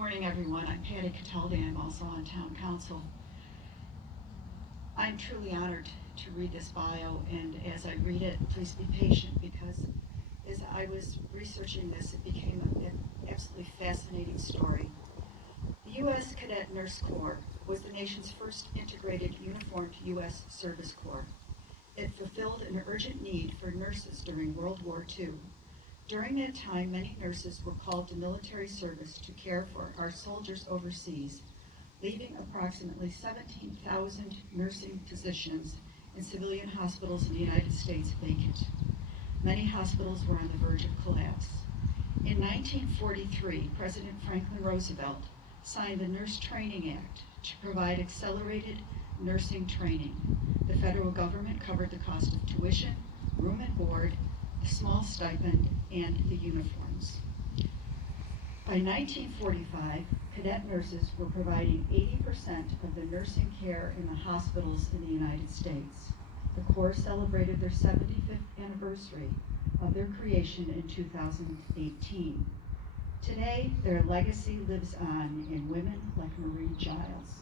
morning, everyone. I'm Patty Cataldi. I'm also on Town Council. I'm truly honored to read this bio, and as I read it, please be patient because as I was researching this, it became an absolutely fascinating story. The U.S. Cadet Nurse Corps was the nation's first integrated uniformed U.S. service corps. It fulfilled an urgent need for nurses during World War II. During that time, many nurses were called to military service to care for our soldiers overseas, leaving approximately 17,000 nursing positions in civilian hospitals in the United States vacant. Many hospitals were on the verge of collapse. In 1943, President Franklin Roosevelt signed the Nurse Training Act to provide accelerated nursing training. The federal government covered the cost of tuition, room and board, the small stipend, and the uniforms. By 1945, cadet nurses were providing 80% of the nursing care in the hospitals in the United States. The Corps celebrated their 75th anniversary of their creation in 2018. Today, their legacy lives on in women like Marie Giles.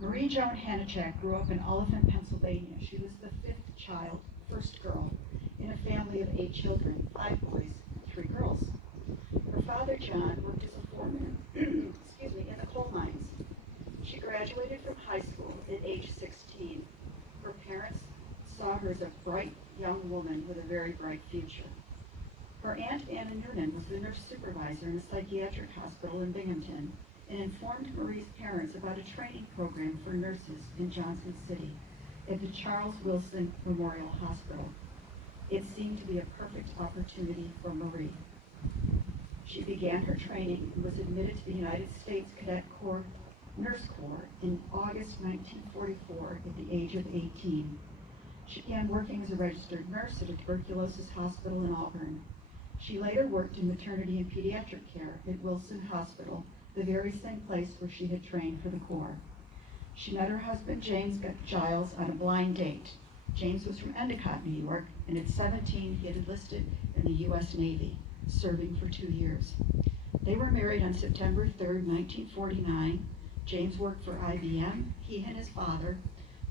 Marie Joan Hanachak grew up in Oliphant, Pennsylvania. She was the fifth child, first girl, in a family of 8 children, 5 boys and 3 girls. Her father, John, worked as a foreman in the coal mines. She graduated from high school at age 16. Her parents saw her as a bright young woman with a very bright future. Her aunt, Anna Noonan, was the nurse supervisor in a psychiatric hospital in Binghamton and informed Marie's parents about a training program for nurses in Johnson City at the Charles Wilson Memorial Hospital. It seemed to be a perfect opportunity for Marie. She began her training and was admitted to the United States Cadet Corps Nurse Corps in August 1944 at the age of 18. She began working as a registered nurse at a tuberculosis hospital in Auburn. She later worked in maternity and pediatric care at Wilson Hospital, the very same place where she had trained for the Corps. She met her husband, James Giles, on a blind date. James was from Endicott, New York, and at 17 he had enlisted in the U.S. Navy, serving for 2 years. They were married on September 3, 1949. James worked for IBM. He and his father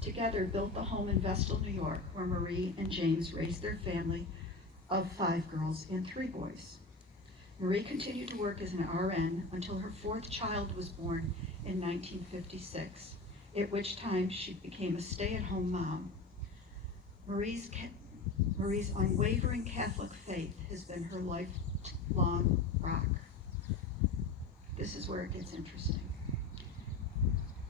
together built the home in Vestal, New York, where Marie and James raised their family of 5 girls and 3 boys. Marie continued to work as an RN until her 4th child was born in 1956, at which time she became a stay-at-home mom. Marie's unwavering Catholic faith has been her lifelong rock. This is where it gets interesting.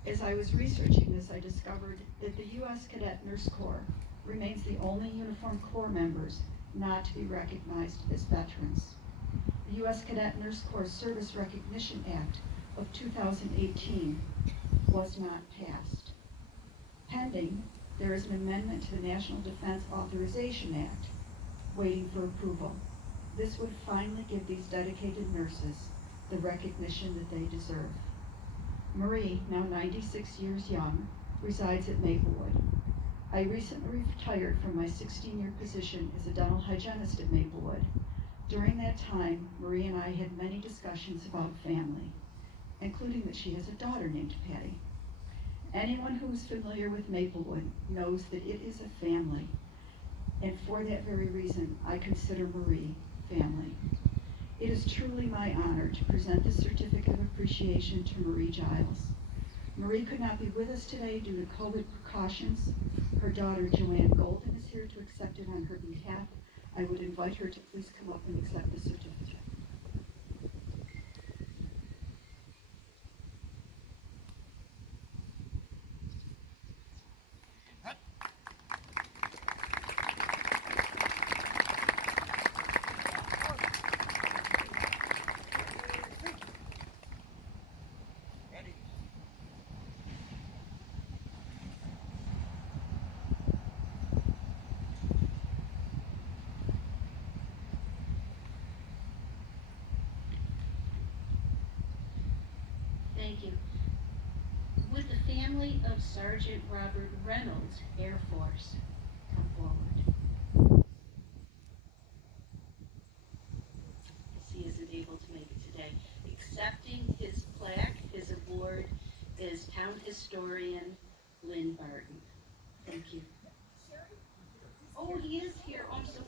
As I was researching this, I discovered that the U.S. Cadet Nurse Corps remains the only uniformed Corps members not to be recognized as veterans. The U.S. Cadet Nurse Corps Service Recognition Act of 2018 was not passed. Pending, there is an amendment to the National Defense Authorization Act waiting for approval. This would finally give these dedicated nurses the recognition that they deserve. Marie, now 96 years young, resides at Maplewood. I recently retired from my 16-year position as a dental hygienist at Maplewood. During that time, Marie and I had many discussions about family, including that she has a daughter named Patty. Anyone who is familiar with Maplewood knows that it is a family, and for that very reason, I consider Marie family. It is truly my honor to present this certificate of appreciation to Marie Giles. Marie could not be with us today due to COVID precautions. Her daughter, Joanne Golden, is here to accept it on her behalf. I would invite her to please come up and accept the certificate. Thank you. Would the family of Sergeant Robert Reynolds, Air Force, come forward? As he isn't able to make it today. accepting his plaque, his award, is town historian Lynn Barton. Thank you. Oh, he is here. Oh, I'm so